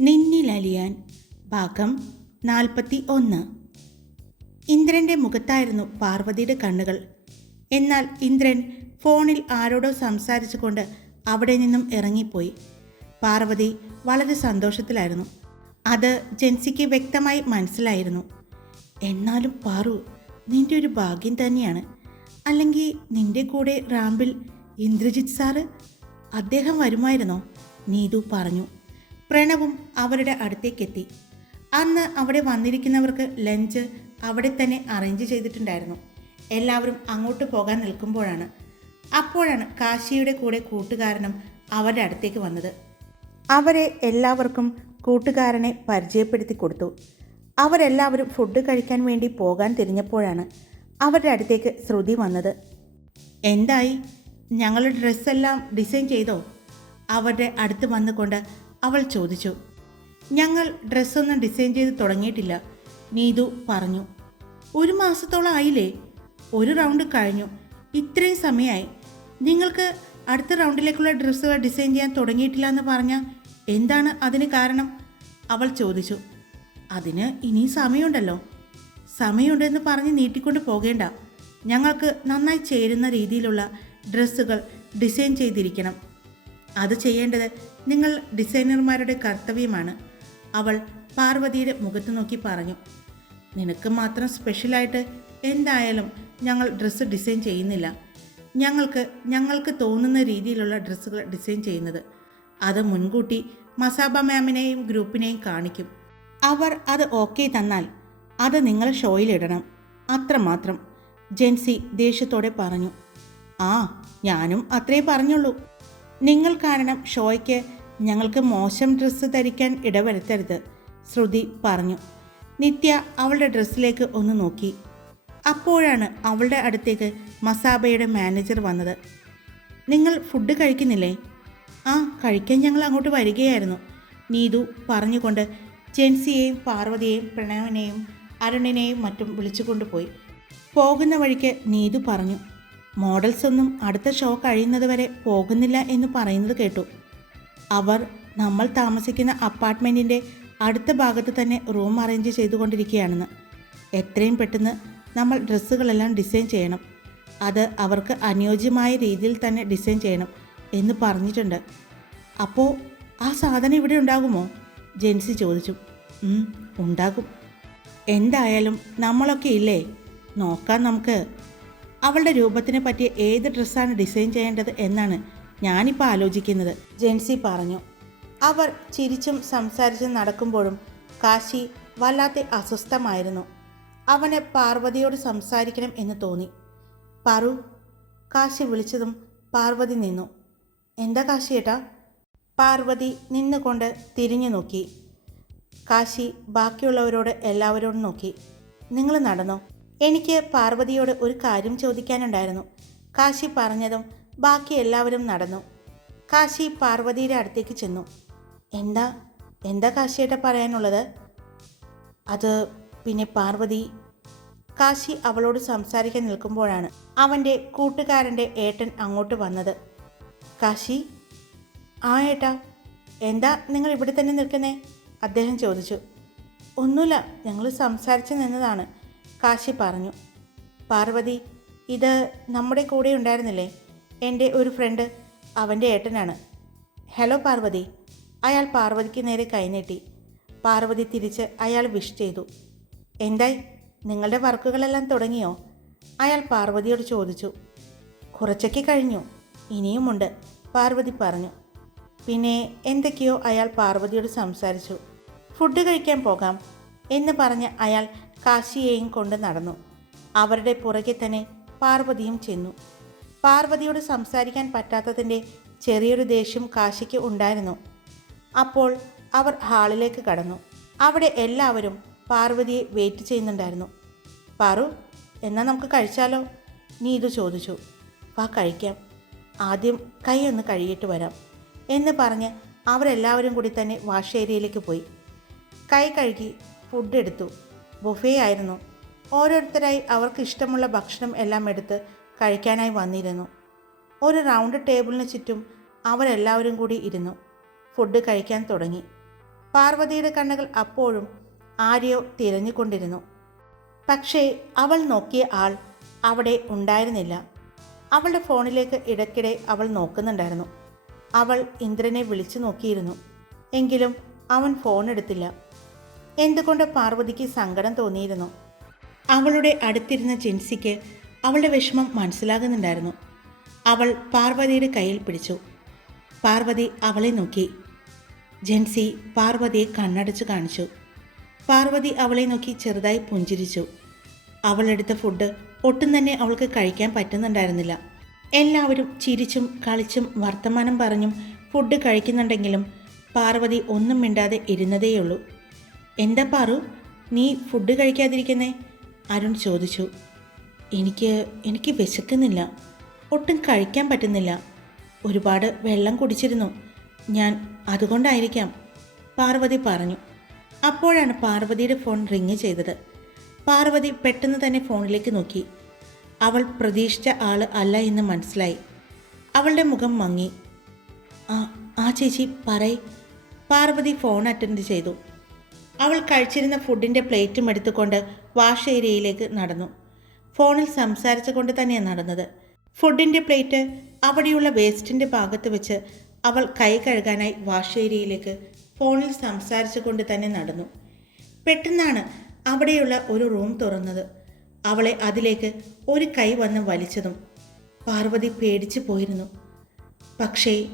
നിന്നിലലിയാൻ. ഭാഗം നാൽപ്പത്തി ഒന്ന് ഇന്ദ്രന്റെ മുഖത്തായിരുന്നു പാർവതിയുടെ കണ്ണുകൾ. എന്നാൽ ഇന്ദ്രൻ ഫോണിൽ ആരോടോ സംസാരിച്ചുകൊണ്ട് അവിടെ നിന്നും ഇറങ്ങിപ്പോയി. പാർവതി വളരെ സന്തോഷത്തിലായിരുന്നു. അത് ജെൻസിക്ക് വ്യക്തമായി മനസ്സിലായിരുന്നു. എന്നാലും പാറു നിന്റെ ഒരു ഭാഗ്യം തന്നെയാണ്. അല്ലെങ്കിൽ നിന്റെ കൂടെ റാമ്പിൽ ഇന്ദ്രജിത് സാറ് അദ്ദേഹം വരുമായിരുന്നോ? നീതു പറഞ്ഞു. പ്രണവും അവരുടെ അടുത്തേക്കെത്തി. അന്ന് അവിടെ വന്നിരിക്കുന്നവർക്ക് ലഞ്ച് അവിടെ തന്നെ അറേഞ്ച് ചെയ്തിട്ടുണ്ടായിരുന്നു. എല്ലാവരും അങ്ങോട്ട് പോകാൻ നിൽക്കുമ്പോഴാണ്. അപ്പോഴാണ് കാശിയുടെ കൂടെ കൂട്ടുകാരനും അവരുടെ അടുത്തേക്ക് വന്നത്. അവരെ എല്ലാവർക്കും കൂട്ടുകാരനെ പരിചയപ്പെടുത്തി കൊടുത്തു. അവരെല്ലാവരും ഫുഡ് കഴിക്കാൻ വേണ്ടി പോകാൻ തിരിഞ്ഞപ്പോഴാണ് അവരുടെ അടുത്തേക്ക് ശ്രുതി വന്നത്. എന്തായി? ഞങ്ങളുടെ ഡ്രസ്സെല്ലാം ഡിസൈൻ ചെയ്തോ? അവരുടെ അടുത്ത് വന്നുകൊണ്ട് അവൾ ചോദിച്ചു. ഞങ്ങൾ ഡ്രസ്സൊന്നും ഡിസൈൻ ചെയ്ത് തുടങ്ങിയിട്ടില്ല നീതു പറഞ്ഞു. ഒരു മാസത്തോളം ആയില്ലേ? ഒരു റൗണ്ട് കഴിഞ്ഞു. ഇത്രയും സമയമായി നിങ്ങൾക്ക് അടുത്ത റൗണ്ടിലേക്കുള്ള ഡ്രസ്സുകൾ ഡിസൈൻ ചെയ്യാൻ തുടങ്ങിയിട്ടില്ല എന്ന് പറഞ്ഞാൽ എന്താണ് അതിന് കാരണം? അവൾ ചോദിച്ചു. അതിന് ഇനി സമയമുണ്ടല്ലോ. സമയമുണ്ടെന്ന് പറഞ്ഞ് നീട്ടിക്കൊണ്ട് പോകേണ്ട. ഞങ്ങൾക്ക് നന്നായി ചേരുന്ന രീതിയിലുള്ള ഡ്രസ്സുകൾ ഡിസൈൻ ചെയ്തിരിക്കണം. അത് ചെയ്യേണ്ടത് നിങ്ങൾ ഡിസൈനർമാരുടെ കർത്തവ്യമാണ്. അവൾ പാർവതിയുടെ മുഖത്ത് നോക്കി പറഞ്ഞു നിനക്ക് മാത്രം സ്പെഷ്യലായിട്ട് എന്തായാലും ഞങ്ങൾ ഡ്രസ്സ് ഡിസൈൻ ചെയ്യുന്നില്ല. ഞങ്ങൾക്ക് ഞങ്ങൾക്ക് തോന്നുന്ന രീതിയിലുള്ള ഡ്രസ്സുകൾ ഡിസൈൻ ചെയ്യുന്നത്. അത് മുൻകൂട്ടി മസാബ മാമിനെയും ഗ്രൂപ്പിനെയും കാണിക്കും. അവർ അത് ഓക്കെ തന്നാൽ അത് നിങ്ങൾ ഷോയിലിടണം അത്രമാത്രം ജെൻസി ദേഷ്യത്തോടെ പറഞ്ഞു ആ ഞാനും അത്രേ പറഞ്ഞുള്ളൂ. നിങ്ങൾ കാരണം ഷോയ്ക്ക് ഞങ്ങൾക്ക് മോശം ഡ്രസ്സ് ധരിക്കാൻ ഇടവരുത്തരുത് ശ്രുതി പറഞ്ഞു. നിത്യ അവളുടെ ഡ്രസ്സിലേക്ക് ഒന്ന് നോക്കി. അപ്പോഴാണ് അവളുടെ അടുത്തേക്ക് മസാബയുടെ മാനേജർ വന്നത്. നിങ്ങൾ ഫുഡ് കഴിക്കുന്നില്ലേ? ആ കഴിക്കാൻ ഞങ്ങൾ അങ്ങോട്ട് വരികയായിരുന്നു നീതു പറഞ്ഞുകൊണ്ട് ജെൻസിയെയും പാർവതിയെയും പ്രണവിനെയും അരുണിനെയും മറ്റും വിളിച്ചുകൊണ്ടുപോയി പോകുന്ന വഴിക്ക് നീതു പറഞ്ഞു മോഡൽസ് ഒന്നും അടുത്ത ഷോ കഴിയുന്നത് വരെ പോകുന്നില്ല എന്ന് പറയുന്നത് കേട്ടു. അവർ നമ്മൾ താമസിക്കുന്ന അപ്പാർട്ട്മെന്റിന്റെ അടുത്ത ഭാഗത്ത് തന്നെ റൂം അറേഞ്ച് ചെയ്തുകൊണ്ടിരിക്കുകയാണെന്ന്. എത്രയും പെട്ടെന്ന് നമ്മൾ ഡ്രസ്സുകളെല്ലാം ഡിസൈൻ ചെയ്യണം. അത് അവർക്ക് അനുയോജ്യമായ രീതിയിൽ തന്നെ ഡിസൈൻ ചെയ്യണം എന്ന് പറഞ്ഞിട്ടുണ്ട്. അപ്പോൾ ആ സാധനം ഇവിടെ ഉണ്ടാകുമോ? ജെൻസി ചോദിച്ചു. ഉണ്ടാകും. എന്തായാലും നമ്മളൊക്കെ ഇല്ലേ? നോക്കാം നമുക്ക്. അവളുടെ രൂപത്തിനെ പറ്റിയ ഏത് ഡ്രസ്സാണ് ഡിസൈൻ ചെയ്യേണ്ടത് എന്നാണ് ഞാനിപ്പോൾ ആലോചിക്കുന്നത്. ജെൻസി പറഞ്ഞു. അവർ ചിരിച്ചും സംസാരിച്ചും നടക്കുമ്പോഴും കാശി വല്ലാത്ത അസ്വസ്ഥമായിരുന്നു. അവന് പാർവതിയോട് സംസാരിക്കണം എന്ന് തോന്നി. പാറു കാശി വിളിച്ചതും പാർവതി നിന്നു. എന്താ കാശി ഏട്ടാ? പാർവതി നിന്നുകൊണ്ട് തിരിഞ്ഞു നോക്കി. കാശി ബാക്കിയുള്ളവരോട് എല്ലാവരോടും നോക്കി. നിങ്ങൾ നടന്നോ? എനിക്ക് പാർവതിയോട് ഒരു കാര്യം ചോദിക്കാനുണ്ടായിരുന്നു. കാശി പറഞ്ഞതും ബാക്കി എല്ലാവരും നടന്നു. കാശി പാർവതിയുടെ അടുത്തേക്ക് ചെന്നു. എന്താ? എന്താ കാശിയേട്ട പറയാനുള്ളത്? അത് പിന്നെ പാർവതി കാശി അവളോട് സംസാരിക്കാൻ നിൽക്കുമ്പോഴാണ് അവന്റെ കൂട്ടുകാരന്റെ ഏട്ടൻ അങ്ങോട്ട് വന്നത്. കാശി ആ ഏട്ടാ എന്താ നിങ്ങൾ ഇവിടെ തന്നെ നിൽക്കുന്നേ? അദ്ദേഹം ചോദിച്ചു. ഒന്നുമില്ല ഞങ്ങൾ സംസാരിച്ചു നിന്നതാണ്. കാശി പറഞ്ഞു. പാർവതി ഇത് നമ്മുടെ കൂടെ ഉണ്ടായിരുന്നില്ലേ? എന്റെ ഒരു ഫ്രണ്ട് അവന്റെ ഏട്ടനാണ്. ഹലോ പാർവതി. അയാൾ പാർവതിക്ക് നേരെ കൈനീട്ടി പാർവതി തിരിച്ച് അയാൾ വിഷ് ചെയ്തു. എന്തായി? നിങ്ങളുടെ വർക്കുകളെല്ലാം തുടങ്ങിയോ? അയാൾ പാർവതിയോട് ചോദിച്ചു. കുറച്ചൊക്കെ കഴിഞ്ഞു. ഇനിയുമുണ്ട് പാർവതി പറഞ്ഞു. പിന്നെ എന്തൊക്കെയോ അയാൾ പാർവതിയോട് സംസാരിച്ചു. ഫുഡ് കഴിക്കാൻ പോകാം എന്ന് പറഞ്ഞ് അയാൾ കാശിയെയും കൊണ്ട് നടന്നു. അവരുടെ പുറകെ തന്നെ പാർവതിയും ചെന്നു. പാർവതിയോട് സംസാരിക്കാൻ പറ്റാത്തതിന്റെ ചെറിയൊരു ദേഷ്യം കാശിക്ക് ഉണ്ടായിരുന്നു. അപ്പോൾ അവർ ഹാളിലേക്ക് കടന്നു. അവിടെ എല്ലാവരും പാർവതിയെ വെയിറ്റ് ചെയ്യുന്നുണ്ടായിരുന്നു. പാറു എന്നാൽ നമുക്ക് കഴിച്ചാലോ? നീ ഇത് ചോദിച്ചു. വാ കഴിക്കാം. ആദ്യം കൈ ഒന്ന് കഴുകിയിട്ട് വരാം എന്ന് പറഞ്ഞ് അവരെല്ലാവരും കൂടി തന്നെ വാഷ് ഏരിയയിലേക്ക് പോയി. കൈ കഴുകി ഫുഡ് എടുത്തു. ബുഫേ ആയിരുന്നു ഓരോരുത്തരായി അവർക്ക് ഇഷ്ടമുള്ള ഭക്ഷണം എല്ലാം എടുത്ത് കഴിക്കാനായി വന്നിരുന്നു. ഒരു റൗണ്ട് ടേബിളിന് ചുറ്റും അവരെല്ലാവരും കൂടി ഇരുന്നു. ഫുഡ് കഴിക്കാൻ തുടങ്ങി. പാർവതിയുടെ കണ്ണുകൾ അപ്പോഴും ആരെയോ തിരഞ്ഞുകൊണ്ടിരുന്നു. പക്ഷേ അവൾ നോക്കിയ ആൾ അവിടെ ഉണ്ടായിരുന്നില്ല. അവളുടെ ഫോണിലേക്ക് ഇടയ്ക്കിടെ അവൾ നോക്കുന്നുണ്ടായിരുന്നു. അവൾ ഇന്ദ്രനെ വിളിച്ചു നോക്കിയിരുന്നു. എങ്കിലും അവൻ ഫോൺ എടുത്തില്ല. എന്തുകൊണ്ട് പാർവതിക്ക് സങ്കടം തോന്നിയിരുന്നു? അവളുടെ അടുത്തിരുന്ന ജിൻസിക്ക് അവളുടെ വിഷമം മനസ്സിലാകുന്നുണ്ടായിരുന്നു. അവൾ പാർവതിയുടെ കയ്യിൽ പിടിച്ചു. പാർവതി അവളെ നോക്കി. ജെൻസി പാർവതിയെ കണ്ണടച്ച് കാണിച്ചു. പാർവതി അവളെ നോക്കി ചെറുതായി പുഞ്ചിരിച്ചു. അവളെടുത്ത ഫുഡ് ഒട്ടും തന്നെ അവൾക്ക് കഴിക്കാൻ പറ്റുന്നുണ്ടായിരുന്നില്ല. എല്ലാവരും ചിരിച്ചും കളിച്ചും വർത്തമാനം പറഞ്ഞും ഫുഡ് കഴിക്കുന്നുണ്ടെങ്കിലും പാർവതി ഒന്നും മിണ്ടാതെ ഇരുന്നതേയുള്ളൂ. എന്താ പാറു? നീ ഫുഡ് കഴിക്കാതിരിക്കുന്നേ? അരുൺ ചോദിച്ചു. എനിക്ക് എനിക്ക് വിശക്കുന്നില്ല. ഒട്ടും കഴിക്കാൻ പറ്റുന്നില്ല. ഒരുപാട് വെള്ളം കുടിച്ചിരുന്നു. ഞാൻ അതുകൊണ്ടായിരിക്കാം പാർവതി പറഞ്ഞു. അപ്പോഴാണ് പാർവതിയുടെ ഫോൺ റിങ് ചെയ്തത്. പാർവതി പെട്ടെന്ന് തന്നെ ഫോണിലേക്ക് നോക്കി. അവൾ പ്രതീക്ഷിച്ച ആൾ അല്ല എന്ന് മനസ്സിലായി. അവളുടെ മുഖം മങ്ങി. ആ ആ ചേച്ചി പറയ്. പാർവതി ഫോൺ അറ്റൻഡ് ചെയ്തു. അവൾ കഴിച്ചിരുന്ന ഫുഡിന്റെ പ്ലേറ്റും എടുത്തുകൊണ്ട് വാഷ് ഏരിയയിലേക്ക് നടന്നു. ഫോണിൽ സംസാരിച്ചുകൊണ്ട് തന്നെയാണ് നടന്നത്. ഫുഡിന്റെ പ്ലേറ്റ് അവിടെയുള്ള വേസ്റ്റിന്റെ ഭാഗത്ത് വെച്ച് അവൾ കൈ കഴുകാനായി വാഷ് ഏരിയയിലേക്ക് ഫോണിൽ സംസാരിച്ചുകൊണ്ട് തന്നെ നടന്നു. പെട്ടെന്നാണ് അവിടെയുള്ള ഒരു റൂം തുറന്നത്. അവളെ അതിലേക്ക് ഒരു കൈ വന്ന് വലിച്ചതും പാർവതി പേടിച്ചു പോയിരുന്നു. പക്ഷേ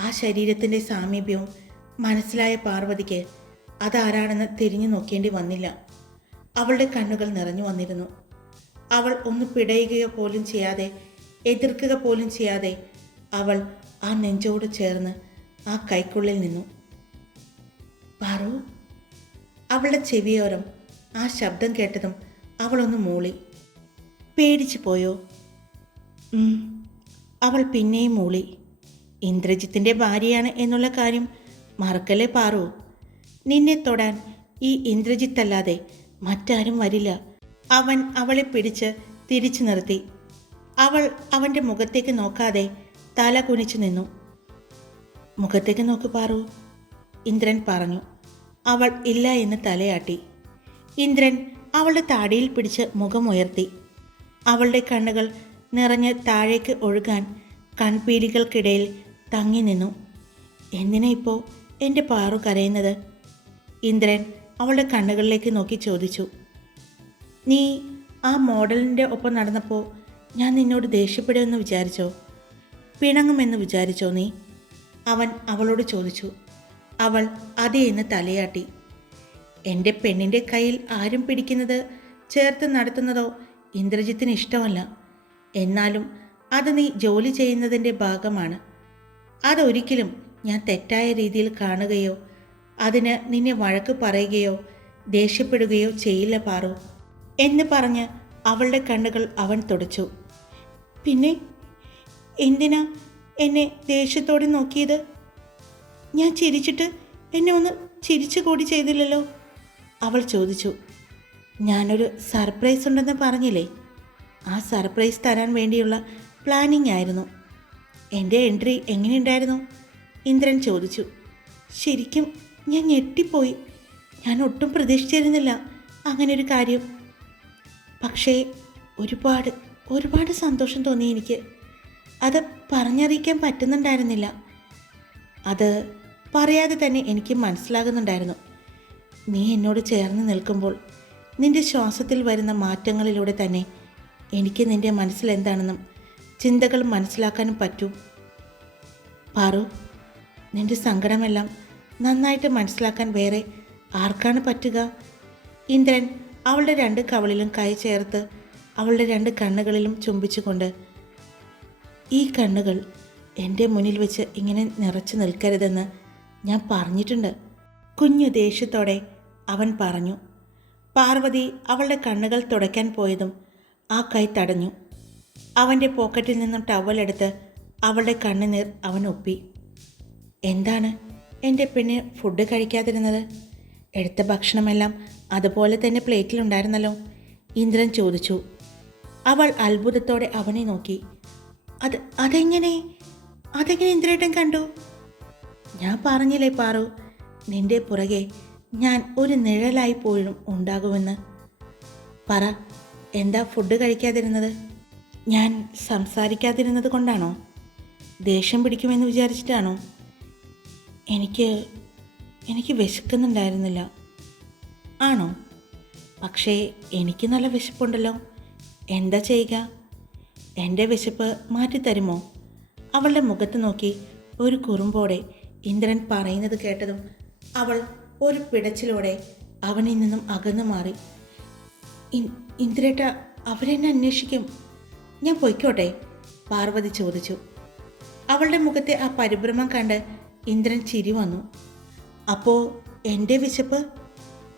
ആ ശരീരത്തിന്റെ സാമീപ്യവും മനസ്സിലായ പാർവതിക്ക് അതാരാണെന്ന് തിരിഞ്ഞു നോക്കേണ്ടി വന്നില്ല. അവളുടെ കണ്ണുകൾ നിറഞ്ഞു വന്നിരുന്നു. അവൾ ഒന്ന് പിടയുകയോ പോലും ചെയ്യാതെ എതിർക്കുക പോലും ചെയ്യാതെ അവൾ ആ നെഞ്ചോട് ചേർന്ന് ആ കൈക്കുള്ളിൽ നിന്നു. പാറു അവളുടെ ചെവിയോരം ആ ശബ്ദം കേട്ടതും അവളൊന്ന് മൂളി. പേടിച്ചു പോയോ? അവൾ പിന്നെയും മൂളി. ഇന്ദ്രജിത്തിന്റെ ഭാര്യയാണ് എന്നുള്ള കാര്യം മറക്കല്ലേ പാറു? നിന്നെ തൊടാൻ ഈ ഇന്ദ്രജിത്തല്ലാതെ മറ്റാരും വരില്ല. അവൻ അവളെ പിടിച്ച് തിരിച്ചു നിർത്തി. അവൾ അവന്റെ മുഖത്തേക്ക് നോക്കാതെ തല കുനിച്ചു നിന്നു. മുഖത്തേക്ക് നോക്കു പാറു ഇന്ദ്രൻ പറഞ്ഞു. അവൾ ഇല്ല എന്ന് തലയാട്ടി. ഇന്ദ്രൻ അവളുടെ താടിയിൽ പിടിച്ച് മുഖമുയർത്തി അവളുടെ കണ്ണുകൾ നിറഞ്ഞ് താഴേക്ക് ഒഴുകാൻ കൺപീലികൾക്കിടയിൽ തങ്ങി നിന്നു. എന്തിനാ ഇപ്പോൾ എന്റെ പാറു കരയുന്നത് ഇന്ദ്രൻ അവളുടെ കണ്ണുകളിലേക്ക് നോക്കി ചോദിച്ചു നീ ആ മോഡലിന്റെ ഒപ്പം നടന്നപ്പോൾ ഞാൻ നിന്നോട് ദേഷ്യപ്പെടുമെന്ന് വിചാരിച്ചോ? പിണങ്ങുമെന്ന് വിചാരിച്ചോ നീ? അവൻ അവളോട് ചോദിച്ചു അവൾ അതേന്ന് തലയാട്ടി എന്റെ പെണ്ണിന്റെ കയ്യിൽ ആരും പിടിക്കുന്നത് ചേർത്ത് നടത്തുന്നതോ ഇന്ദ്രജിത്തിന് ഇഷ്ടമല്ല. എന്നാലും അത് നീ ജോലി ചെയ്യുന്നതിന്റെ ഭാഗമാണ്. അതൊരിക്കലും ഞാൻ തെറ്റായ രീതിയിൽ കാണുകയോ അതിന് നിന്നെ വഴക്ക് പറയുകയോ ദേഷ്യപ്പെടുകയോ ചെയ്യില്ല പാറു. എന്ന് പറഞ്ഞ് അവളുടെ കണ്ണുകൾ അവൻ തുടച്ചു. പിന്നെ എന്തിനാ എന്നെ ദേഷ്യത്തോടെ നോക്കിയത്? ഞാൻ ചിരിച്ചിട്ട് എന്നെ ഒന്ന് ചിരിച്ചു കൂടി ചെയ്തില്ലല്ലോ? അവൾ ചോദിച്ചു. ഞാനൊരു സർപ്രൈസ് ഉണ്ടെന്ന് പറഞ്ഞില്ലേ? ആ സർപ്രൈസ് തരാൻ വേണ്ടിയുള്ള പ്ലാനിങ് ആയിരുന്നു. എന്റെ എൻട്രി എങ്ങനെയുണ്ടായിരുന്നു? ഇന്ദ്രൻ ചോദിച്ചു. ശരിക്കും ഞാൻ ഞെട്ടിപ്പോയി. ഞാൻ ഒട്ടും പ്രതീക്ഷിച്ചിരുന്നില്ല അങ്ങനെ ഒരു കാര്യം. പക്ഷേ ഒരുപാട് ഒരുപാട് സന്തോഷം തോന്നി എനിക്ക്. അത് പറഞ്ഞറിയിക്കാൻ പറ്റുന്നുണ്ടായിരുന്നില്ല. അത് പറയാതെ തന്നെ എനിക്ക് മനസ്സിലാകുന്നുണ്ടായിരുന്നു. നീ എന്നോട് ചേർന്ന് നിൽക്കുമ്പോൾ നിന്റെ ശ്വാസത്തിൽ വരുന്ന മാറ്റങ്ങളിലൂടെ തന്നെ എനിക്ക് നിന്റെ മനസ്സിൽ എന്താണെന്നും ചിന്തകൾ മനസ്സിലാക്കാനും പറ്റൂ. പാറു നിന്റെ സങ്കടമെല്ലാം നന്നായിട്ട് മനസ്സിലാക്കാൻ വേറെ ആർക്കാണ് പറ്റുക? ഇന്ദ്രൻ അവളുടെ രണ്ട് കവളിലും കൈ ചേർത്ത് അവളുടെ രണ്ട് കണ്ണുകളിലും ചുംബിച്ചുകൊണ്ട് ഈ കണ്ണുകൾ എന്റെ മുന്നിൽ വെച്ച് ഇങ്ങനെ നിറച്ചു നിൽക്കരുതെന്ന് ഞാൻ പറഞ്ഞിട്ടുണ്ട് കുഞ്ഞു ദേഷ്യത്തോടെ അവൻ പറഞ്ഞു. പാർവതി അവളുടെ കണ്ണുകൾ തുടയ്ക്കാൻ പോയതും ആ കൈ തടഞ്ഞു. അവന്റെ പോക്കറ്റിൽ നിന്നും ടവലെടുത്ത് അവളുടെ കണ്ണുനീർ അവൻ ഒപ്പി. എന്താണ്? എന്റെ പെണ്ണ് ഫുഡ് കഴിക്കാതിരുന്നത്? എടുത്ത ഭക്ഷണമെല്ലാം അതുപോലെ തന്നെ പ്ലേറ്റിലുണ്ടായിരുന്നല്ലോ ഇന്ദ്രൻ ചോദിച്ചു. അവൾ അത്ഭുതത്തോടെ അവനെ നോക്കി. അത് അതെങ്ങനെ? അതെങ്ങനെ ഇന്ദ്രേട്ടൻ കണ്ടു? ഞാൻ പറഞ്ഞില്ലേ പാറു നിന്റെ പുറകെ ഞാൻ ഒരു നിഴലായിപ്പോഴും ഉണ്ടാകുമെന്ന്. പറ എന്താ ഫുഡ് കഴിക്കാതിരുന്നത്? ഞാൻ സംസാരിക്കാതിരുന്നത് കൊണ്ടാണോ? ദേഷ്യം പിടിക്കുമെന്ന് വിചാരിച്ചിട്ടാണോ? എനിക്ക് എനിക്ക് വിശക്കുന്നുണ്ടായിരുന്നില്ല. ആണോ? പക്ഷേ എനിക്ക് നല്ല വിശപ്പുണ്ടല്ലോ. എന്താ ചെയ്യുക? എന്റെ വിശപ്പ് മാറ്റിത്തരുമോ? അവളുടെ മുഖത്ത് നോക്കി ഒരു കുറുമ്പോടെ ഇന്ദ്രൻ പറയുന്നത് കേട്ടതും അവൾ ഒരു പിടച്ചിലോടെ അവനിൽ നിന്നും അകന്നു മാറി. ഇന്ദ്രേട്ട അവരെന്നെ അന്വേഷിക്കും. ഞാൻ പൊയ്ക്കോട്ടെ? പാർവതി ചോദിച്ചു. അവളുടെ മുഖത്തെ ആ പരിഭ്രമം കണ്ട് ഇന്ദ്രൻ ചിരി വന്നു. അപ്പോൾ എന്റെ വിശപ്പ്?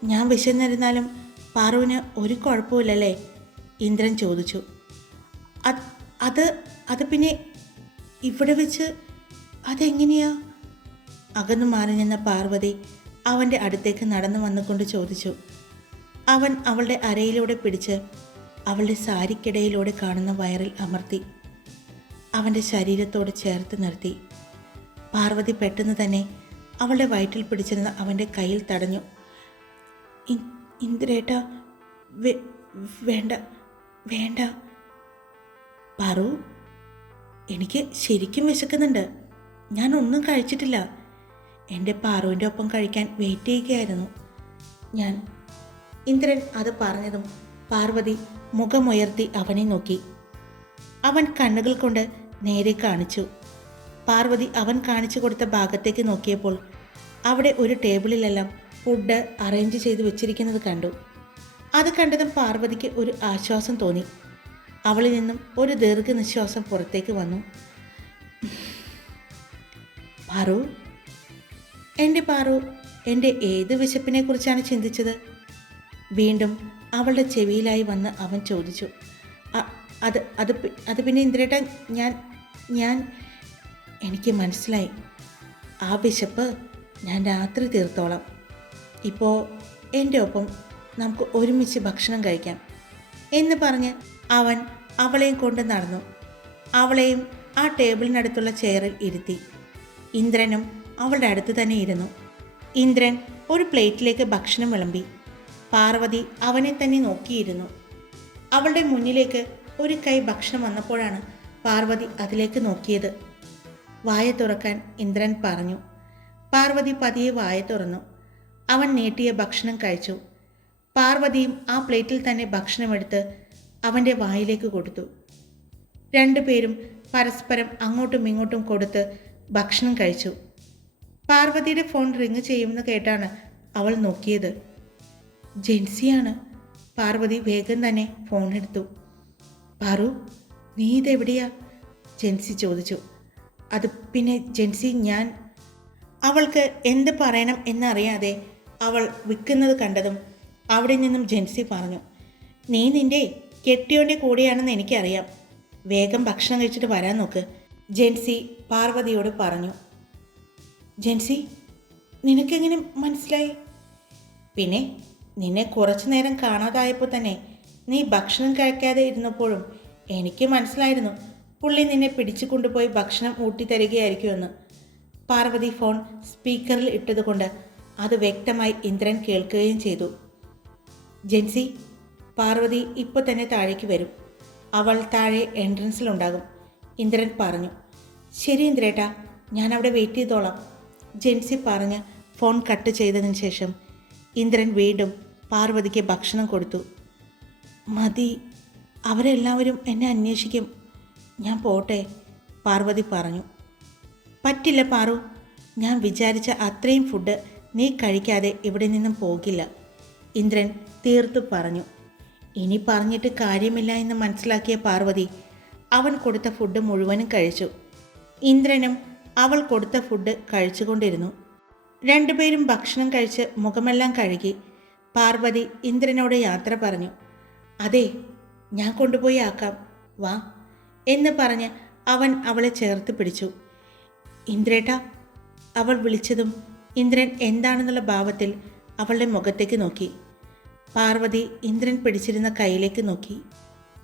ഞാൻ വിശന്നിരുന്നാലും പാറുവിന് ഒരു കുഴപ്പമില്ലല്ലേ ഇന്ദ്രൻ ചോദിച്ചു. അത് അത് അത് പിന്നെ ഇവിടെ വെച്ച് അതെങ്ങനെയാ? അകന്നു മാറി നിന്ന പാർവതി അവന്റെ അടുത്തേക്ക് നടന്നു വന്നുകൊണ്ട് ചോദിച്ചു. അവൻ അവളുടെ അരയിലൂടെ പിടിച്ച് അവളുടെ സാരിക്കിടയിലൂടെ കാണുന്ന വയറിൽ അമർത്തി അവന്റെ ശരീരത്തോട് ചേർത്ത് നിർത്തി. പാർവതി പെട്ടെന്ന് തന്നെ അവളുടെ വയറ്റിൽ പിടിച്ചിരുന്ന അവന്റെ കയ്യിൽ തടഞ്ഞു. ഇന്ദ്രേട്ട വേണ്ട വേണ്ട. പറു എനിക്ക് ശരിക്കും വിശക്കുന്നുണ്ട്. ഞാൻ ഒന്നും കഴിച്ചിട്ടില്ല. എന്റെ പാറുവിന്റെ ഒപ്പം കഴിക്കാൻ വെയിറ്റ് ചെയ്യുകയായിരുന്നു. ഞാൻ ഇന്ദ്രൻ അത് പറഞ്ഞതും പാർവതി മുഖമുയർത്തി അവനെ നോക്കി. അവൻ കണ്ണുകൾ കൊണ്ട് നേരെ കാണിച്ചു. പാർവതി അവൻ കാണിച്ചു കൊടുത്ത ഭാഗത്തേക്ക് നോക്കിയപ്പോൾ അവിടെ ഒരു ടേബിളിലെല്ലാം ഫുഡ് അറേഞ്ച് ചെയ്ത് വെച്ചിരിക്കുന്നത് കണ്ടു. അത് കണ്ടതും പാർവതിക്ക് ഒരു ആശ്വാസം തോന്നി. അവളിൽ നിന്നും ഒരു ദീർഘനിശ്വാസം പുറത്തേക്ക് വന്നു. പാറു എന്റെ പാറു എന്റെ ഏത് വിശപ്പിനെ കുറിച്ചാണ് ചിന്തിച്ചത്? വീണ്ടും അവളുടെ ചെവിയിലായി വന്ന് അവൻ ചോദിച്ചു. അത് അത് അത് പിന്നെ ഇന്ദ്രേട്ട ഞാൻ ഞാൻ എനിക്ക് മനസ്സിലായി. ആ വിശപ്പ് ഞാൻ രാത്രി തീർത്തോളാം. ഇപ്പോൾ എന്റെ ഒപ്പം നമുക്ക് ഒരുമിച്ച് ഭക്ഷണം കഴിക്കാം എന്ന് പറഞ്ഞ് അവൻ അവളെയും കൊണ്ട് നടന്നു. അവളെയും ആ ടേബിളിനടുത്തുള്ള ചെയറിൽ ഇരുത്തി. ഇന്ദ്രനും അവളുടെ അടുത്ത് തന്നെ ഇരുന്നു. ഇന്ദ്രൻ ഒരു പ്ലേറ്റിലേക്ക് ഭക്ഷണം വിളമ്പി. പാർവതി അവനെ തന്നെ നോക്കിയിരുന്നു. അവളുടെ മുന്നിലേക്ക് ഒരു കൈ ഭക്ഷണം വന്നപ്പോഴാണ് പാർവതി അതിലേക്ക് നോക്കിയത്. വായ തുറക്കാൻ ഇന്ദ്രൻ പറഞ്ഞു. പാർവതി പതിയെ വായ തുറന്നു. അവൻ നീട്ടിയ ഭക്ഷണം കഴിച്ചു. പാർവതിയും ആ പ്ലേറ്റിൽ തന്നെ ഭക്ഷണമെടുത്ത് അവന്റെ വായിലേക്ക് കൊടുത്തു. രണ്ടുപേരും പരസ്പരം അങ്ങോട്ടും ഇങ്ങോട്ടും കൊടുത്ത് ഭക്ഷണം കഴിച്ചു. പാർവതിയുടെ ഫോൺ റിങ് ചെയ്യുമെന്ന് കേട്ടാണ് അവൾ നോക്കിയത്. ജെൻസിയാണ്. പാർവതി വേഗം തന്നെ ഫോൺ എടുത്തു. പാറു നീ ഇതെവിടെയാ? ജെൻസി ചോദിച്ചു. അത് പിന്നെ ജെൻസി ഞാൻ അവൾക്ക് എന്ത് പറയണം എന്നറിയാതെ അവൾ വിൽക്കുന്നത് കണ്ടതും അവിടെ നിന്നും ജെൻസി പറഞ്ഞു നീ നിന്റെ കെട്ടിയോന്റെ കൂടെയാണെന്ന് എനിക്കറിയാം. വേഗം ഭക്ഷണം കഴിച്ചിട്ട് വരാൻ നോക്ക് ജെൻസി പാർവതിയോട് പറഞ്ഞു. ജെൻസി നിനക്കെങ്ങനെ മനസ്സിലായി? പിന്നെ നിന്നെ കുറച്ചു നേരം കാണാതായപ്പോൾ തന്നെ നീ ഭക്ഷണം കഴിക്കാതെ ഇരുന്നപ്പോഴും എനിക്ക് മനസ്സിലായിരുന്നു പുള്ളി നിന്നെ പിടിച്ചു കൊണ്ടുപോയി ഭക്ഷണം ഊട്ടിത്തരികയായിരിക്കുമെന്ന്. പാർവതി ഫോൺ സ്പീക്കറിൽ ഇട്ടതുകൊണ്ട് അത് വ്യക്തമായി ഇന്ദ്രൻ കേൾക്കുകയും ചെയ്തു. ജെൻസി പാർവതി ഇപ്പോൾ തന്നെ താഴേക്ക് വരും. അവൾ താഴെ എൻട്രൻസിലുണ്ടാകും ഇന്ദ്രൻ പറഞ്ഞു ശരി ഇന്ദ്രേട്ടാ ഞാൻ അവിടെ വെയിറ്റ് ചെയ്തോളാം. ജെൻസി പറഞ്ഞ് ഫോൺ കട്ട് ചെയ്തതിന് ശേഷം ഇന്ദ്രൻ വീണ്ടും പാർവതിക്ക് ഭക്ഷണം കൊടുത്തു. മതി അവരെല്ലാവരും എന്നെ അന്വേഷിക്കും. ഞാൻ പോട്ടെ പാർവതി പറഞ്ഞു. പറ്റില്ല പാറു ഞാൻ വിചാരിച്ച അത്രയും ഫുഡ് നീ കഴിക്കാതെ ഇവിടെ നിന്നും പോകില്ല ഇന്ദ്രൻ തീർത്തു പറഞ്ഞു. ഇനി പറഞ്ഞിട്ട് കാര്യമില്ല എന്ന് മനസ്സിലാക്കിയ പാർവതി അവൻ കൊടുത്ത ഫുഡ് മുഴുവനും കഴിച്ചു. ഇന്ദ്രനും അവൾ കൊടുത്ത ഫുഡ് കഴിച്ചുകൊണ്ടിരുന്നു. രണ്ടുപേരും ഭക്ഷണം കഴിച്ച് മുഖമെല്ലാം കഴുകി പാർവതി ഇന്ദ്രനോട് യാത്ര പറഞ്ഞു. അതെ ഞാൻ കൊണ്ടുപോയി ആക്കാം. വാ. എന്ന് പറഞ്ഞ് അവൻ അവളെ ചേർത്ത് പിടിച്ചു. ഇന്ദ്രേട്ട അവൾ വിളിച്ചതും ഇന്ദ്രൻ എന്താണെന്നുള്ള ഭാവത്തിൽ അവളുടെ മുഖത്തേക്ക് നോക്കി. പാർവതി ഇന്ദ്രൻ പിടിച്ചിരുന്ന കൈയിലേക്ക് നോക്കി.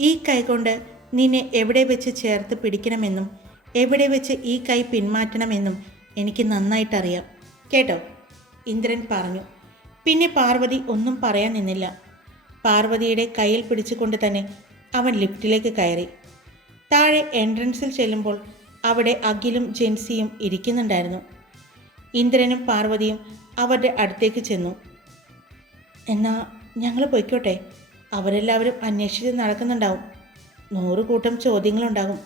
ഈ കൈ കൊണ്ട് നിന്നെ എവിടെ വെച്ച് ചേർത്ത് പിടിക്കണമെന്നും എവിടെ വെച്ച് ഈ കൈ പിന്മാറ്റണമെന്നും എനിക്ക് നന്നായിട്ടറിയാം. കേട്ടോ? ഇന്ദ്രൻ പറഞ്ഞു. പിന്നെ പാർവതി ഒന്നും പറയാൻ നിന്നില്ല. പാർവതിയുടെ കയ്യിൽ പിടിച്ചുകൊണ്ട് തന്നെ അവൻ ലിഫ്റ്റിലേക്ക് കയറി. താഴെ എൻട്രൻസിൽ ചെല്ലുമ്പോൾ അവിടെ അഖിലും ജെൻസിയും ഇരിക്കുന്നുണ്ടായിരുന്നു. ഇന്ദ്രനും പാർവതിയും അവരുടെ അടുത്തേക്ക് ചെന്നു. എന്നാ ഞങ്ങൾ പൊയ്ക്കോട്ടെ. അവരെല്ലാവരും അന്വേഷിച്ച് നടക്കുന്നുണ്ടാവും. നൂറ് കൂട്ടം ചോദ്യങ്ങളുണ്ടാകും.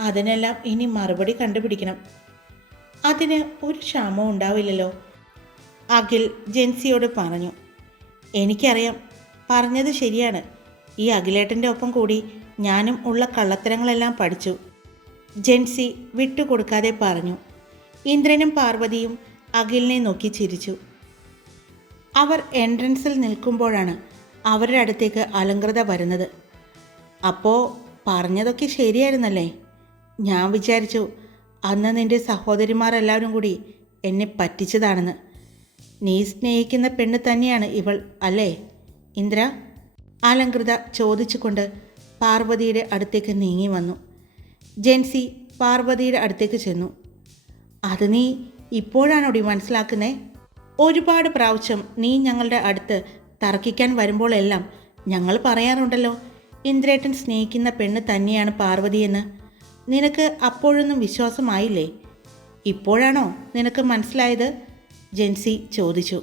അതിനെല്ലാം ഇനി മറുപടി കണ്ടുപിടിക്കണം. അതിന് ഒരു ക്ഷാമവും ഉണ്ടാവില്ലല്ലോ അഖിൽ ജെൻസിയോട് പറഞ്ഞു. എനിക്കറിയാം. പറഞ്ഞത് ശരിയാണ്. ഈ അഖിലേട്ടന്റെ ഒപ്പം കൂടി ഞാനും ഉള്ള കള്ളത്തരങ്ങളെല്ലാം പഠിച്ചു. ജെൻസി വിട്ടുകൊടുക്കാതെ പറഞ്ഞു. ഇന്ദ്രനും പാർവതിയും അഖിലിനെ നോക്കി ചിരിച്ചു. അവർ എൻട്രൻസിൽ നിൽക്കുമ്പോഴാണ് അവരുടെ അടുത്തേക്ക് അലങ്കൃത വരുന്നത്. അപ്പോൾ പറഞ്ഞതൊക്കെ ശരിയായിരുന്നല്ലേ? ഞാൻ വിചാരിച്ചു അന്ന് നിന്റെ സഹോദരിമാരെല്ലാവരും കൂടി എന്നെ പറ്റിച്ചതാണെന്ന്. നീ സ്നേഹിക്കുന്ന പെണ്ണ് തന്നെയാണ് ഇവൾ അല്ലേ? ഇന്ദ്ര അലങ്കൃത ചോദിച്ചുകൊണ്ട് പാർവതിയുടെ അടുത്തേക്ക് നീങ്ങി വന്നു. ജെൻസി പാർവതിയുടെ അടുത്തേക്ക് ചെന്നു. അത് നീ ഇപ്പോഴാണോടി മനസ്സിലാക്കുന്നേ? ഒരുപാട് പ്രാവശ്യം നീ ഞങ്ങളുടെ അടുത്ത് തർക്കിക്കാൻ വരുമ്പോഴെല്ലാം ഞങ്ങൾ പറയാറുണ്ടല്ലോ ഇന്ദ്രേട്ടൻ സ്നേഹിക്കുന്ന പെണ്ണ് തന്നെയാണ് പാർവതിയെന്ന് നിനക്ക് അപ്പോഴൊന്നും വിശ്വാസമായില്ലേ? ഇപ്പോഴാണോ നിനക്ക് മനസ്സിലായത്? ജെൻസി ചോദിച്ചു.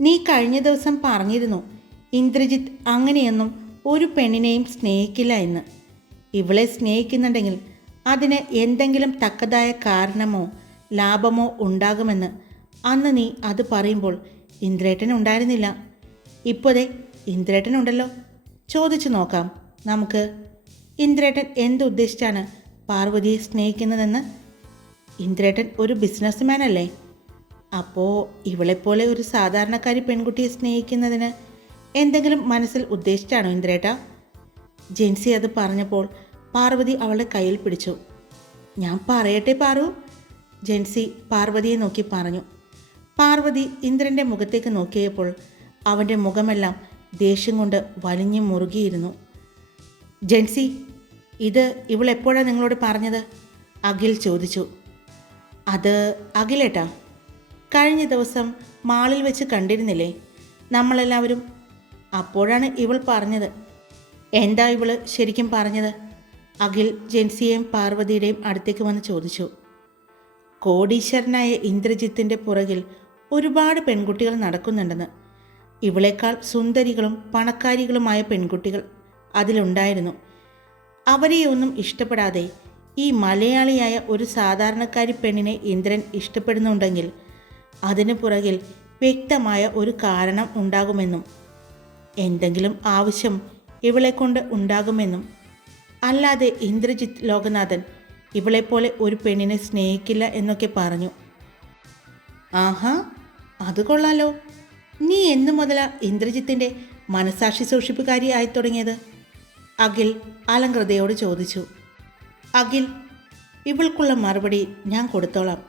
നീ കഴിഞ്ഞ ദിവസം പറഞ്ഞിരുന്നു ഇന്ദ്രജിത്ത് അങ്ങനെയൊന്നും ഒരു പെണ്ണിനെയും സ്നേഹിക്കില്ല എന്ന്. ഇവളെ സ്നേഹിക്കുന്നുണ്ടെങ്കിൽ അതിന് എന്തെങ്കിലും തക്കതായ കാരണമോ ലാഭമോ ഉണ്ടാകുമെന്ന് അന്ന് നീ അത് പറയുമ്പോൾ ഇന്ദ്രേട്ടൻ ഉണ്ടായിരുന്നില്ല. ഇപ്പോഴേ ഇന്ദ്രേട്ടൻ ഉണ്ടല്ലോ. ചോദിച്ചു നോക്കാം. നമുക്ക് ഇന്ദ്രേട്ടൻ എന്തുദ്ദേശിച്ചാണ് പാർവതിയെ സ്നേഹിക്കുന്നതെന്ന്? ഇന്ദ്രേട്ടൻ ഒരു ബിസിനസ്മാൻ അല്ലേ അപ്പോൾ ഇവളെപ്പോലെ ഒരു സാധാരണക്കാരി പെൺകുട്ടിയെ സ്നേഹിക്കുന്നതിന് എന്തെങ്കിലും മനസ്സിൽ ഉദ്ദേശിച്ചാണോ ഇന്ദ്രേട്ട? ജെൻസി അത് പറഞ്ഞപ്പോൾ പാർവതി അവളുടെ കയ്യിൽ പിടിച്ചു. ഞാൻ പറയട്ടെ പാറു. ജെൻസി പാർവതിയെ നോക്കി പറഞ്ഞു. പാർവതി ഇന്ദ്രന്റെ മുഖത്തേക്ക് നോക്കിയപ്പോൾ അവന്റെ മുഖമെല്ലാം ദേഷ്യം കൊണ്ട് വലിഞ്ഞു മുറുകിയിരുന്നു. ജെൻസി ഇത് ഇവളെപ്പോഴാണ് നിങ്ങളോട് പറഞ്ഞത്? അഖിൽ ചോദിച്ചു. അത് അഖിലേട്ടാ. കഴിഞ്ഞ ദിവസം മാളിൽ വെച്ച് കണ്ടിരുന്നില്ലേ? നമ്മളെല്ലാവരും അപ്പോഴാണ് ഇവൾ പറഞ്ഞത്. എന്താ ഇവൾ ശരിക്കും പറഞ്ഞത്? അഖിൽ ജെൻസിയെയും പാർവതിയുടെയും അടുത്തേക്ക് വന്ന് ചോദിച്ചു. കോടീശ്വരനായ ഇന്ദ്രജിത്തിന്റെ പുറകിൽ ഒരുപാട് പെൺകുട്ടികൾ നടക്കുന്നുണ്ടെന്ന്. ഇവളേക്കാൾ സുന്ദരികളും പണക്കാരികളുമായ പെൺകുട്ടികൾ അതിലുണ്ടായിരുന്നു. അവരെയൊന്നും ഇഷ്ടപ്പെടാതെ ഈ മലയാളിയായ ഒരു സാധാരണക്കാരി പെണ്ണിനെ ഇന്ദ്രൻ ഇഷ്ടപ്പെടുന്നുണ്ടെങ്കിൽ അതിനു പുറകിൽ വ്യക്തമായ ഒരു കാരണം ഉണ്ടാകുമെന്നും എന്തെങ്കിലും ആവശ്യം ഇവളെ കൊണ്ട് ഉണ്ടാകുമെന്നും അല്ലാതെ ഇന്ദ്രജിത്ത് ലോകനാഥൻ ഇവളെപ്പോലെ ഒരു പെണ്ണിനെ സ്നേഹിക്കില്ല എന്നൊക്കെ പറഞ്ഞു. ആഹാ അത് കൊള്ളാലോ. നീ എന്നു മുതലാ ഇന്ദ്രജിത്തിന്റെ മനസാക്ഷി സൂക്ഷിപ്പുകാരി ആയി തുടങ്ങിയത്? അഖിൽ അലങ്കൃതയോട് ചോദിച്ചു. അഖിൽ ഇവൾക്കുള്ള മറുപടി ഞാൻ കൊടുത്തോളാം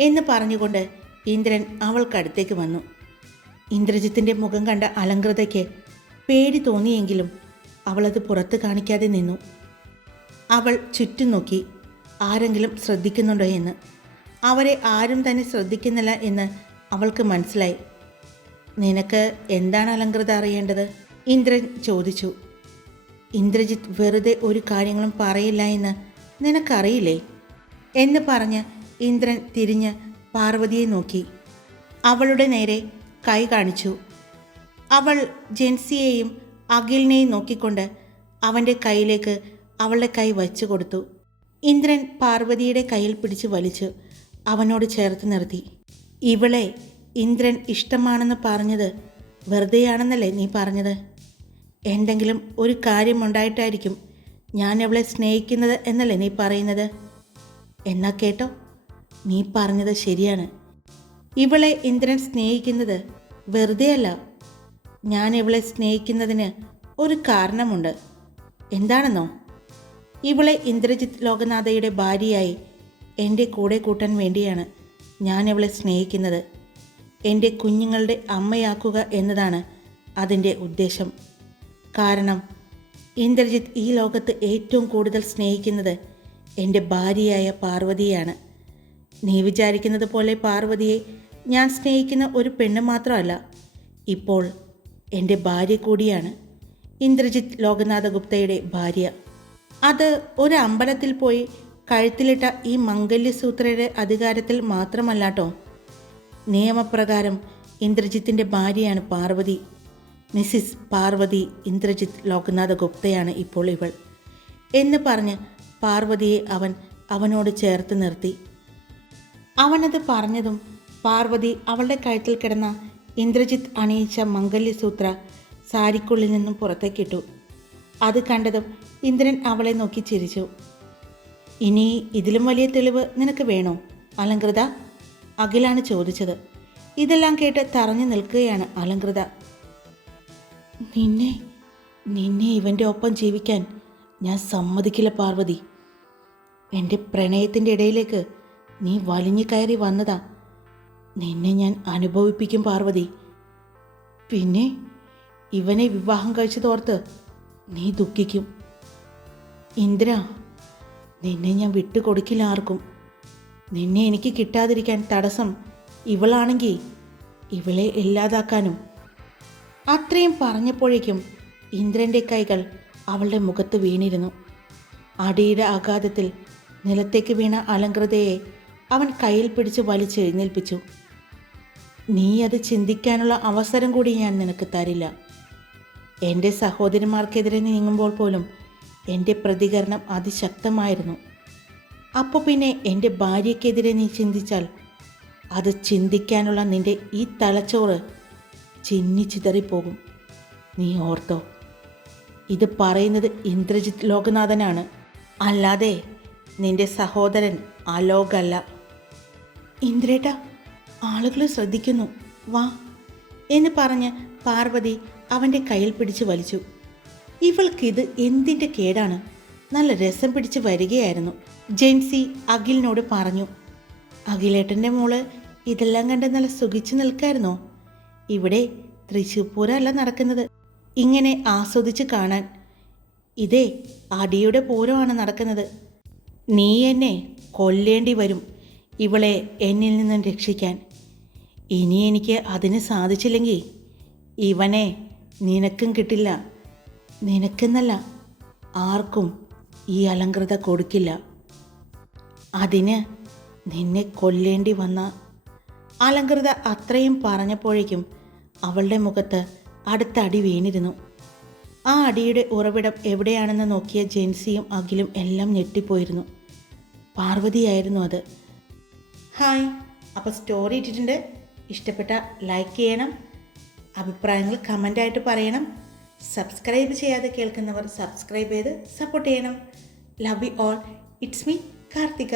എന്ന് പറഞ്ഞുകൊണ്ട് ഇന്ദ്രൻ അവൾക്കടുത്തേക്ക് വന്നു. ഇന്ദ്രജിത്തിന്റെ മുഖം കണ്ട അലങ്കൃതയ്ക്ക് പേടി തോന്നിയെങ്കിലും അവളത് പുറത്ത് കാണിക്കാതെ നിന്നു. അവൾ ചുറ്റും നോക്കി ആരെങ്കിലും ശ്രദ്ധിക്കുന്നുണ്ടോ എന്ന്. അവരെ ആരും തന്നെ ശ്രദ്ധിക്കുന്നില്ല എന്ന് അവൾക്ക് മനസ്സിലായി. നിനക്ക് എന്താണ് അലങ്കൃത അറിയേണ്ടത്? ഇന്ദ്രൻ ചോദിച്ചു. ഇന്ദ്രജിത്ത് വെറുതെ ഒരു കാര്യങ്ങളും പറയില്ല എന്ന് നിനക്കറിയില്ലേ? എന്ന് പറഞ്ഞ് ഇന്ദ്രൻ തിരിഞ്ഞ് പാർവതിയെ നോക്കി. അവളുടെ നേരെ കൈ കാണിച്ചു. അവൾ ജെൻസിയെയും അഖിലിനെയും നോക്കിക്കൊണ്ട് അവന്റെ കയ്യിലേക്ക് അവളുടെ കൈ വച്ചു കൊടുത്തു. ഇന്ദ്രൻ പാർവതിയുടെ കയ്യിൽ പിടിച്ച് വലിച്ചു അവനോട് ചേർത്ത് നിർത്തി. ഇവളെ ഇന്ദ്രൻ ഇഷ്ടമാണെന്ന് പറഞ്ഞത് വെറുതെയാണെന്നല്ലേ നീ പറഞ്ഞത്? എന്തെങ്കിലും ഒരു കാര്യമുണ്ടായിട്ടായിരിക്കും ഞാൻ അവളെ സ്നേഹിക്കുന്നത് എന്നല്ലേ നീ പറയുന്നത്? എന്നാ കേട്ടോ. നീ പറഞ്ഞത് ശരിയാണ്. ഇവളെ ഇന്ദ്രൻ സ്നേഹിക്കുന്നത് വെറുതെയല്ല. ഞാൻ ഇവളെ സ്നേഹിക്കുന്നതിന് ഒരു കാരണമുണ്ട്. എന്താണെന്നോ? ഇവളെ ഇന്ദ്രജിത്ത് ലോകനാഥയുടെ ഭാര്യയായി എന്റെ കൂടെ കൂട്ടാൻ വേണ്ടിയാണ് ഞാൻ ഇവളെ സ്നേഹിക്കുന്നത്. എന്റെ കുഞ്ഞുങ്ങളുടെ അമ്മയാക്കുക എന്നതാണ് അതിന്റെ ഉദ്ദേശം. കാരണം ഇന്ദ്രജിത്ത് ഈ ലോകത്ത് ഏറ്റവും കൂടുതൽ സ്നേഹിക്കുന്നത് എന്റെ ഭാര്യയായ പാർവതിയാണ് നീ വിചാരിക്കുന്നത് പോലെ പാർവതിയെ ഞാൻ സ്നേഹിക്കുന്ന ഒരു പെണ്ണ് മാത്രമല്ല ഇപ്പോൾ എന്റെ ഭാര്യ കൂടിയാണ്. ഇന്ദ്രജിത്ത് ലോകനാഥ ഗുപ്തയുടെ ഭാര്യ. അത് ഒരു അമ്പലത്തിൽ പോയി കഴുത്തിലിട്ട ഈ മംഗല്യസൂത്രയുടെ അധികാരത്തിൽ മാത്രമല്ലാട്ടോ നിയമപ്രകാരം ഇന്ദ്രജിത്തിന്റെ ഭാര്യയാണ് പാർവതി. മിസ്സിസ് പാർവതി ഇന്ദ്രജിത്ത് ലോകനാഥ ഗുപ്തയാണ് ഇപ്പോൾ ഇവൾ എന്ന് പറഞ്ഞ് പാർവതിയെ അവൻ അവനോട് ചേർത്ത് നിർത്തി. അവനത് പറഞ്ഞതും പാർവതി അവളുടെ കഴുത്തിൽ കിടന്ന ഇന്ദ്രജിത്ത് അണിയിച്ച മംഗല്യസൂത്ര സാരിക്കുള്ളിൽ നിന്നും പുറത്തേക്കിട്ടു. അത് കണ്ടതും ഇന്ദ്രൻ അവളെ നോക്കി ചിരിച്ചു. ഇനി ഇതിലും വലിയ തെളിവ് നിനക്ക് വേണോ അലങ്കൃത അഖിലാണ് ചോദിച്ചത്. ഇതെല്ലാം കേട്ട് തറഞ്ഞു നിൽക്കുകയാണ് അലങ്കൃത നിന്നെ നിന്നെ ഇവന്റെ ഒപ്പം ജീവിക്കാൻ ഞാൻ സമ്മതിക്കില്ല പാർവതി. എന്റെ പ്രണയത്തിന്റെ ഇടയിലേക്ക് നീ വലിഞ്ഞു കയറി വന്നതാ നിന്നെ ഞാൻ അനുഭവിപ്പിക്കും പാർവതി. പിന്നെ ഇവനെ വിവാഹം കഴിച്ചതോർത്ത് നീ ദുഃഖിക്കും. ഇന്ദ്ര നിന്നെ ഞാൻ വിട്ടുകൊടുക്കില്ല ആർക്കും. നിന്നെ എനിക്ക് കിട്ടാതിരിക്കാൻ തടസ്സം ഇവളാണെങ്കിൽ ഇവളെ ഇല്ലാതാക്കാനും. അത്രയും പറഞ്ഞപ്പോഴേക്കും ഇന്ദ്രന്റെ കൈകൾ അവളുടെ മുഖത്ത് വീണിരുന്നു. അടിയുടെ ആഘാതത്തിൽ നിലത്തേക്ക് വീണ അലങ്കൃതയെ അവൻ കയ്യിൽ പിടിച്ച് വലിച്ചെഴുന്നേൽപ്പിച്ചു. നീ അത് ചിന്തിക്കാനുള്ള അവസരം കൂടി ഞാൻ നിനക്ക് തരില്ല. എന്റെ സഹോദരന്മാർക്കെതിരെ നീങ്ങുമ്പോൾ പോലും എന്റെ പ്രതികരണം അതിശക്തമായിരുന്നു. അപ്പോൾ പിന്നെ എന്റെ ഭാര്യയ്ക്കെതിരെ നീ ചിന്തിച്ചാൽ അത് ചിന്തിക്കാനുള്ള നിന്റെ ഈ തലച്ചോറ് ചിന്നി ചിതറിപ്പോകും. നീ ഓർത്തോ ഇത് പറയുന്നത് ഇന്ദ്രജിത് ലോകനാഥനാണ്. അല്ലാതെ നിന്റെ സഹോദരൻ അലോകല്ല ഇന്ദ്രേട്ട ആളുകൾ ശ്രദ്ധിക്കുന്നു. വാ. എന്ന് പറഞ്ഞ് പാർവതി അവന്റെ കയ്യിൽ പിടിച്ച് വലിച്ചു. ഇവൾക്കിത് എന്തിന്റെ കേടാണ്? നല്ല രസം പിടിച്ച് വരികയായിരുന്നു. ജെയിംസി അഖിലിനോട് പറഞ്ഞു അഖിലേട്ടന്റെ മോൾ ഇതെല്ലാം കണ്ട് നല്ല സുഖിച്ചു നിൽക്കായിരുന്നോ? ഇവിടെ തൃശ്ശൂർ പൂരമല്ല നടക്കുന്നത്. ഇങ്ങനെ ആസ്വദിച്ച് കാണാൻ ഇതേ അടിയുടെ പൂരമാണ് നടക്കുന്നത്. നീ എന്നെ കൊല്ലേണ്ടി വരും. ഇവളെ എന്നിൽ നിന്നും രക്ഷിക്കാൻ ഇനി എനിക്ക് അതിന് സാധിച്ചില്ലെങ്കിൽ ഇവനെ നിനക്കും കിട്ടില്ല. നിനക്കെന്നല്ല ആർക്കും ഈ അലങ്കൃത കൊടുക്കില്ല. അതിന് നിന്നെ കൊല്ലേണ്ടി വന്ന അലങ്കൃത അത്രയും പറഞ്ഞപ്പോഴേക്കും അവളുടെ മുഖത്ത് അടുത്ത അടി വീണിരുന്നു. ആ അടിയുടെ ഉറവിടം എവിടെയാണെന്ന് നോക്കിയ ജെൻസിയും അഖിലും എല്ലാം ഞെട്ടിപ്പോയിരുന്നു. പാർവതിയായിരുന്നു അത്. ഹായ് അപ്പോൾ സ്റ്റോറി ഇട്ടിട്ടുണ്ട്? ഇഷ്ടപ്പെട്ട ലൈക്ക് ചെയ്യണം അഭിപ്രായങ്ങൾ കമന്റായിട്ട് പറയണം. സബ്സ്ക്രൈബ് ചെയ്യാതെ കേൾക്കുന്നവർ സബ്സ്ക്രൈബ് ചെയ്ത് സപ്പോർട്ട് ചെയ്യണം. Love you all it's me Karthika